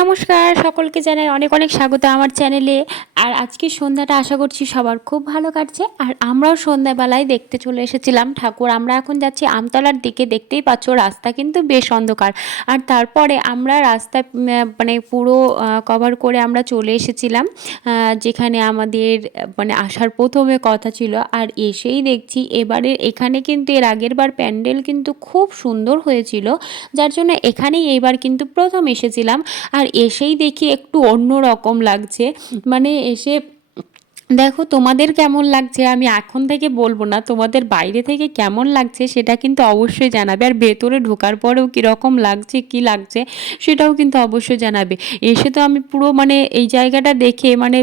নমস্কার, সকলকে জানাই অনেক অনেক স্বাগত আমার চ্যানেলে। আর আজকে সন্ধ্যাটা আশা করছি সবার খুব ভালো কাটছে। আর আমরাও সন্ধ্যাবেলায় দেখতে চলে এসেছিলাম ঠাকুর। আমরা এখন যাচ্ছি আমতলার দিকে, দেখতেই পাচ্ছ রাস্তা কিন্তু বেশ অন্ধকার। আর তারপরে আমরা রাস্তা মানে পুরো কভার করে আমরা চলে এসেছিলাম যেখানে আমাদের মানে আসার প্রথমে কথা ছিল। আর এসেই দেখছি এবারে, এখানে কিন্তু এর আগের বার প্যান্ডেল কিন্তু খুব সুন্দর হয়েছিল। যার জন্য এখানেই এইবার কিন্তু প্রথম এসেছিলাম। আর এসেই দেখি একটু অন্য রকম লাগছে। মানে এসে, দেখো তোমাদের কেমন লাগছে? আমি এখন থেকে বলব না, তোমাদের বাইরে থেকে কেমন লাগছে সেটা কিন্তু অবশ্যই জানাবে। আর ভেতরে ঢোকার পরেও কীরকম লাগছে, কি লাগছে সেটাও কিন্তু অবশ্যই জানাবে। এসে তো আমি পুরো মানে এই জায়গাটা দেখে মানে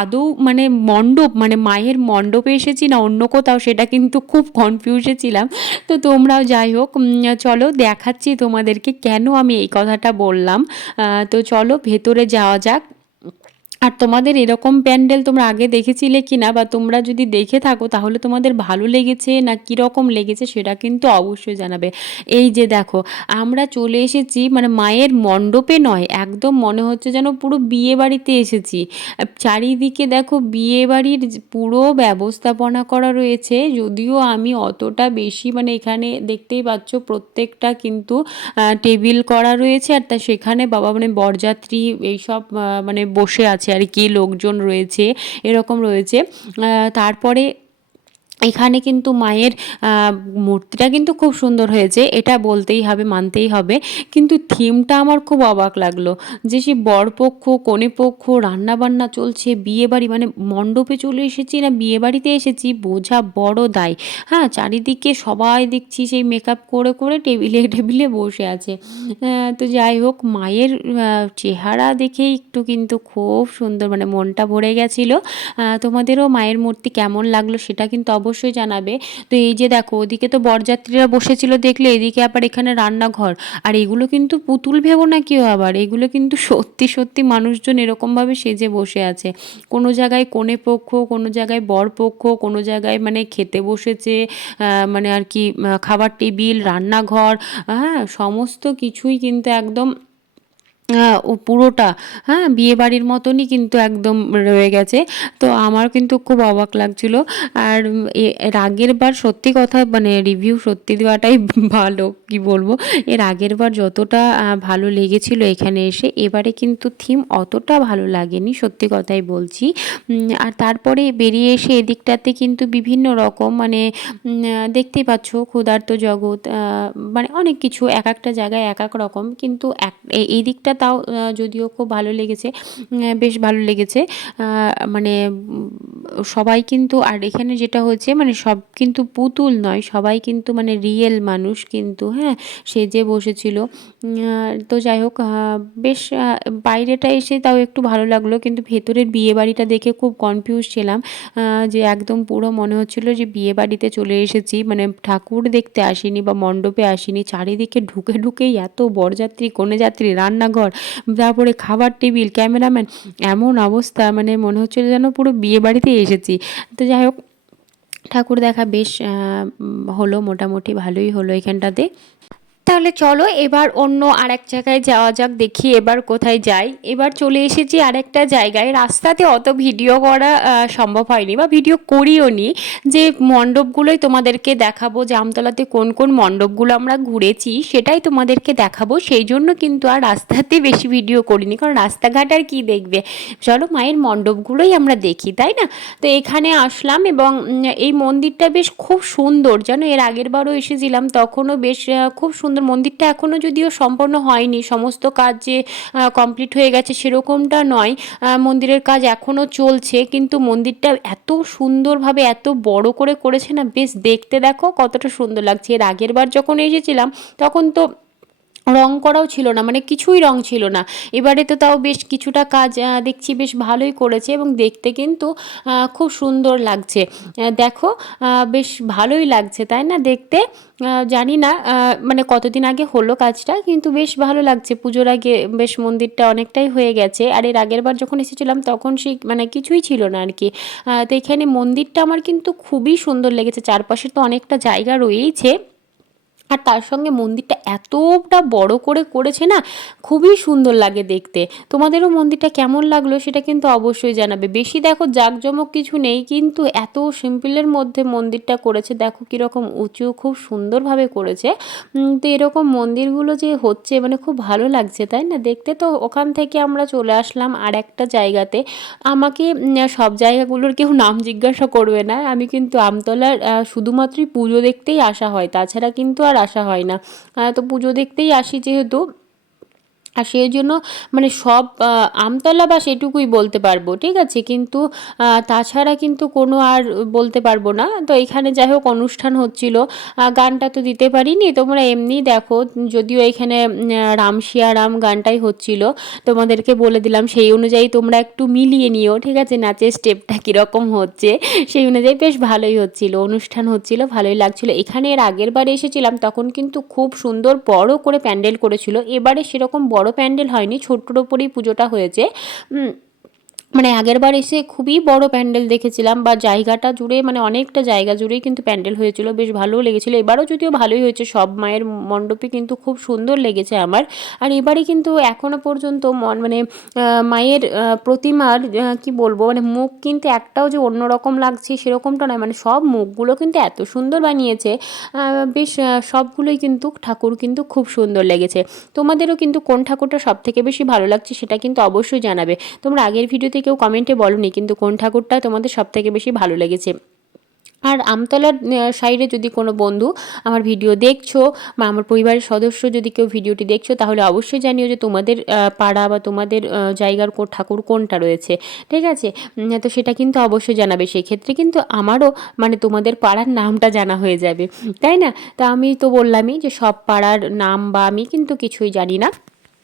আদৌ মানে মণ্ডপ মানে মায়ের মণ্ডপে এসেছি না অন্য কোথাও সেটা কিন্তু খুব কনফিউজে ছিলাম। তো তোমরাও যাই হোক চলো দেখাচ্ছি তোমাদেরকে কেন আমি এই কথাটা বললাম। তো চলো ভেতরে যাওয়া যাক। আর তোমাদের এরকম প্যান্ডেল তোমরা আগে দেখেছিলে কি না বা তোমরা যদি দেখে থাকো, তাহলে তোমাদের ভালো লেগেছে না কীরকম লেগেছে সেটা কিন্তু অবশ্যই জানাবে। এই যে দেখো, আমরা চলে এসেছি মানে মায়ের মণ্ডপে নয়, একদম মনে হচ্ছে যেন পুরো বিয়ে বাড়িতে এসেছি। চারিদিকে দেখো বিয়ে বাড়ির পুরো ব্যবস্থাপনা করা রয়েছে, যদিও আমি অতটা বেশি মানে এখানে দেখতেই পাচ্ছ প্রত্যেকটা কিন্তু টেবিল করা রয়েছে আর তা সেখানে বাবা মানে বরযাত্রী এইসব মানে বসে আছে আর কি লোকজন রয়েছে এরকম রয়েছে। তারপরে এখানে কিন্তু মায়ের মূর্তিটা কিন্তু খুব সুন্দর হয়েছে। এটা বলতেই হবে, মানতেই হবে। কিন্তু থিমটা আমার খুব অবাক লাগল যে সে বরপক্ষ কনে পক্ষ রান্নাবান্না চলছে বিয়ে বাড়ি মানে মণ্ডপে চলে এসেছি না বিয়ে বাড়িতে এসেছি? বোঝা বড় দায়। হ্যাঁ চারিদিকে সবাই দেখছি সেই মেকআপ করে করে টেবিলে টেবিলে বসে আছে। তো যাই হোক, মায়ের চেহারা দেখেই একটু কিন্তু খুব সুন্দর মানে মনটা ভরে গেছিল। তোমাদেরও মায়ের মূর্তি কেমন লাগল সেটা কিন্তু অবশ্যই জানাবে। তো এই যে দেখো, ওদিকে তো বরযাত্রীরা বসেছিল দেখলে, এদিকে আবার এখানে রান্নাঘর। আর এগুলো কিন্তু পুতুল ভেবো না কেউ আবার? এগুলো কিন্তু সত্যি সত্যি মানুষজন এরকমভাবে সেজে বসে আছে। কোনো জায়গায় কোণে পক্ষ, কোনো জায়গায় বর পক্ষ, কোনো জায়গায় মানে খেতে বসেছে মানে আর কি খাবার টেবিল, রান্নাঘর হ্যাঁ সমস্ত কিছুই কিন্তু একদম পুরোটা হ্যাঁ বিয়ে বাড়ির মতনই কিন্তু একদম রয়ে গেছে। তো আমার কিন্তু খুব অবাক লাগছিল। আর এর আগের বার সত্যি কথা মানে রিভিউ সত্যি দেওয়াটাই ভালো, কি বলব? এর আগের বার যতটা ভালো লেগেছিল এখানে এসে, এবারে কিন্তু থিম অতটা ভালো লাগেনি, সত্যি কথাই বলছি। আর তারপরে বেরিয়ে এসে এদিকটাতে কিন্তু বিভিন্ন রকম মানে দেখতেই পাচ্ছ, ক্ষুধার্ত জগৎ মানে অনেক কিছু, এক একটা জায়গায় এক এক রকম। কিন্তু এক এই দিকটা তাও যদিও খুব ভালো লেগেছে বেশ ভালো লেগেছে। মানে সবাই কিন্তু, আর এখানে যেটা হচ্ছে মানে সব কিন্তু পুতুল নয়, সবাই কিন্তু মানে রিয়েল মানুষ কিন্তু হ্যাঁ সেজে বসেছিল। তো যাই হোক বেশ বাইরেটা এসে তাও একটু ভালো লাগল, কিন্তু ভেতরের বিয়ে বাড়িটা দেখে খুব কনফিউজ ছিলাম যে একদম পুরো মনে হচ্ছিল যে বিয়ে বাড়িতে চলে এসেছি মানে ঠাকুর দেখতে আসিনি বা মণ্ডপে আসিনি, চারিদিকে ঢুকে ঢুকেই এত বরযাত্রী কনে যাত্রী রান্নাঘর তারপরে খাবার টেবিল, ক্যামেরাম্যান, এমন অবস্থা মানে মনে হচ্ছিল যেন পুরো বিয়ে বাড়িতে এসেছি। তো যাই হোক, ঠাকুর দেখা বেশ হলো, মোটামুটি ভালোই হলো এখানটাতে। তাহলে চলো এবার অন্য আরেক জায়গায় যাওয়া যাক, দেখি এবার কোথায় যাই। এবার চলে এসেছি আরেকটা জায়গায়। রাস্তাতে অত ভিডিও করা সম্ভব হয়নি বা ভিডিও করিও নি। যে মণ্ডপগুলোই তোমাদেরকে দেখাবো, যে আমতলাতে কোন কোন মণ্ডপগুলো আমরা ঘুরেছি, সেটাই তোমাদেরকে দেখাবো। সেই জন্য কিন্তু আর রাস্তাতে বেশি ভিডিও করিনি, কারণ রাস্তাঘাট আর কী দেখবে? চলো মায়ের মণ্ডপগুলোই আমরা দেখি, তাই না? তো এখানে আসলাম এবং এই মন্দিরটা বেশ খুব সুন্দর। জানো এর আগের বারও এসেছিলাম, তখনও বেশ খুব সুন্দর মন্দিরটা এখনও যদিও সম্পন্ন হয়নি, সমস্ত কাজ যে কমপ্লিট হয়ে গেছে সেরকমটা নয়। মন্দিরের কাজ এখনও চলছে, কিন্তু মন্দিরটা এত সুন্দরভাবে, এত বড় করে করেছে না, বেশ দেখতে দেখো কতটা সুন্দর লাগছে। এর আগের বার যখন এসেছিলাম, তখন তো রং করাও ছিল না মানে কিছুই রং ছিল না। এবারে তো তাও বেশ কিছুটা কাজ দেখছি বেশ ভালোই করেছে এবং দেখতে কিন্তু খুব সুন্দর লাগছে। দেখো বেশ ভালোই লাগছে, তাই না? দেখতে জানি না মানে কতদিন আগে হলো কাজটা, কিন্তু বেশ ভালো লাগছে। পুজোর আগে বেশ মন্দিরটা অনেকটাই হয়ে গেছে। আর এর আগের বার যখন এসেছিলাম, তখন সেই মানে কিছুই ছিল না আর কি। তো এখানে মন্দিরটা আমার কিন্তু খুবই সুন্দর লেগেছে। চারপাশে তো অনেকটা জায়গা রয়েইছে। আর তার সঙ্গে মন্দিরটা এতটা বড় করে করেছে না, খুবই সুন্দর লাগে দেখতে। তোমাদেরও মন্দিরটা কেমন লাগল সেটা কিন্তু অবশ্যই জানাবে। বেশি দেখো জাঁকজমক কিছু নেই, কিন্তু এত সিম্পলের মধ্যে মন্দিরটা করেছে, দেখো কীরকম উঁচু, খুব সুন্দরভাবে করেছে। তো এরকম মন্দিরগুলো যে হচ্ছে মানে খুব ভালো লাগছে, তাই না? দেখতে তো ওখান থেকে আমরা চলে আসলাম আর একটা জায়গাতে। আমাকে সব জায়গাগুলোর কেউ নাম জিজ্ঞাসা করবে না। আমি কিন্তু আমতলার শুধুমাত্রই পুজো দেখতেই আসা হয়। তাছাড়া কিন্তু আর আসা হয় না। তো পুজো দেখতেই আসি যেহেতু। আর সেই জন্য মানে সব আমতলা বা সেটুকুই বলতে পারব, ঠিক আছে? কিন্তু তাছাড়া কিন্তু কোনো আর বলতে পারব না। তো এখানে যাই হোক অনুষ্ঠান হচ্ছিল গানটা তো দিতে পারিনি। তোমরা এমনি দেখো, যদিও এখানে রাম শিয়া রাম গানটাই হচ্ছিল, তোমাদেরকে বলে দিলাম সেই অনুযায়ী তোমরা একটু মিলিয়ে নিও, ঠিক আছে? নাচের স্টেপটা কীরকম হচ্ছে, সেই অনুযায়ী বেশ ভালোই হচ্ছিল, অনুষ্ঠান হচ্ছিল, ভালোই লাগছিল। এখানে এর আগের বারে এসেছিলাম, তখন কিন্তু খুব সুন্দর বড় করে প্যান্ডেল করেছিল, এবারে সেরকম বড় প্যান্ডেল হয়নি ছোট্টর ওপরেই পুজোটা হয়েছে। মানে আগের বার এসে খুবই বড় প্যান্ডেল দেখেছিলাম বা জায়গাটা জুড়ে মানে অনেকটা জায়গা জুড়েই কিন্তু প্যান্ডেল হয়েছিল, বেশ ভালোও লেগেছিলো। এবারও যদিও ভালোই হয়েছে, সব মায়ের মণ্ডপে কিন্তু খুব সুন্দর লেগেছে আমার। আর এবারে কিন্তু এখনও পর্যন্ত মন মানে মায়ের প্রতিমার কি বলব মানে মুখ কিন্তু একটাও যে অন্যরকম লাগছে সেরকমটা নয়। মানে সব মুখগুলো কিন্তু এত সুন্দর বানিয়েছে বেশ সবগুলোই কিন্তু ঠাকুর কিন্তু খুব সুন্দর লেগেছে। তোমাদেরও কিন্তু কোন ঠাকুরটা সব থেকে বেশি ভালো লাগছে সেটা কিন্তু অবশ্যই জানাবে। তোমরা আগের ভিডিওতে কেউ কমেন্টে বলনি, কিন্তু কোন ঠাকুরটা তোমাদের সব থেকে বেশি ভালো লেগেছে? আর আমতলার সাইডে যদি কোনো বন্ধু আমার ভিডিও দেখছ বা আমার পরিবারের সদস্য যদি কেউ ভিডিওটি দেখছ, তাহলে অবশ্যই জানিও যে তোমাদের পাড়া বা তোমাদের জায়গার কো- ঠাকুর কোনটা রয়েছে। ঠিক আছে? তো সেটা কিন্তু অবশ্যই জানাবে। সেই ক্ষেত্রে কিন্তু আমারও মানে তোমাদের পাড়ার নামটা জানা হয়ে যাবে। তাই না? তা আমি তো বললামই যে সব পাড়ার নাম বা আমি কিন্তু কিছুই জানি না।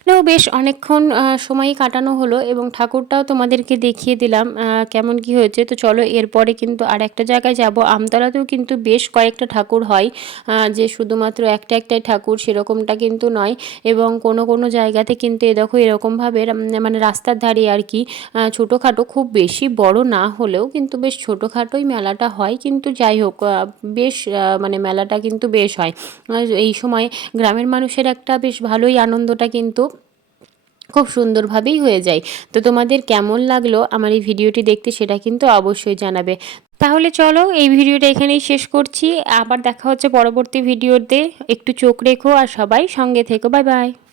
এও বেশ অনেকক্ষণ আহ, সময়ই কাটানো হলো এবং ঠাকুরটাও তোমাদেরকে দেখিয়ে দিলাম কেমন কি হয়েছে। তো চলো এরপরে কিন্তু আর একটা জায়গায় যাব। আমতলাতেও কিন্তু বেশ কয়েকটা ঠাকুর হয় যে শুধুমাত্র একটা একটাই ঠাকুর সেরকমটা কিন্তু নয় এবং কোনো কোনো জায়গাতে কিন্তু এ দেখো এরকমভাবে মানে রাস্তার ধারে আর কি ছোটোখাটো খুব বেশি বড় না হলেও কিন্তু বেশ ছোটোখাটোই মেলাটা হয়। কিন্তু যাই হোক বেশ মানে মেলাটা কিন্তু বেশ হয়। এই সময় গ্রামের মানুষের একটা বেশ ভালোই আনন্দটা কিন্তু খুব সুন্দরভাবেই হয়ে যায়। তো তোমাদের কেমন লাগল আমার এই ভিডিওটি দেখতে সেটা কিন্তু অবশ্যই জানাবে। তাহলে চলো এই ভিডিওটা এখানেই শেষ করছি। আবার দেখা হচ্ছে পরবর্তী ভিডিওতে। একটু চোখ রেখো আর সবাই সঙ্গে থেকো। Bye bye.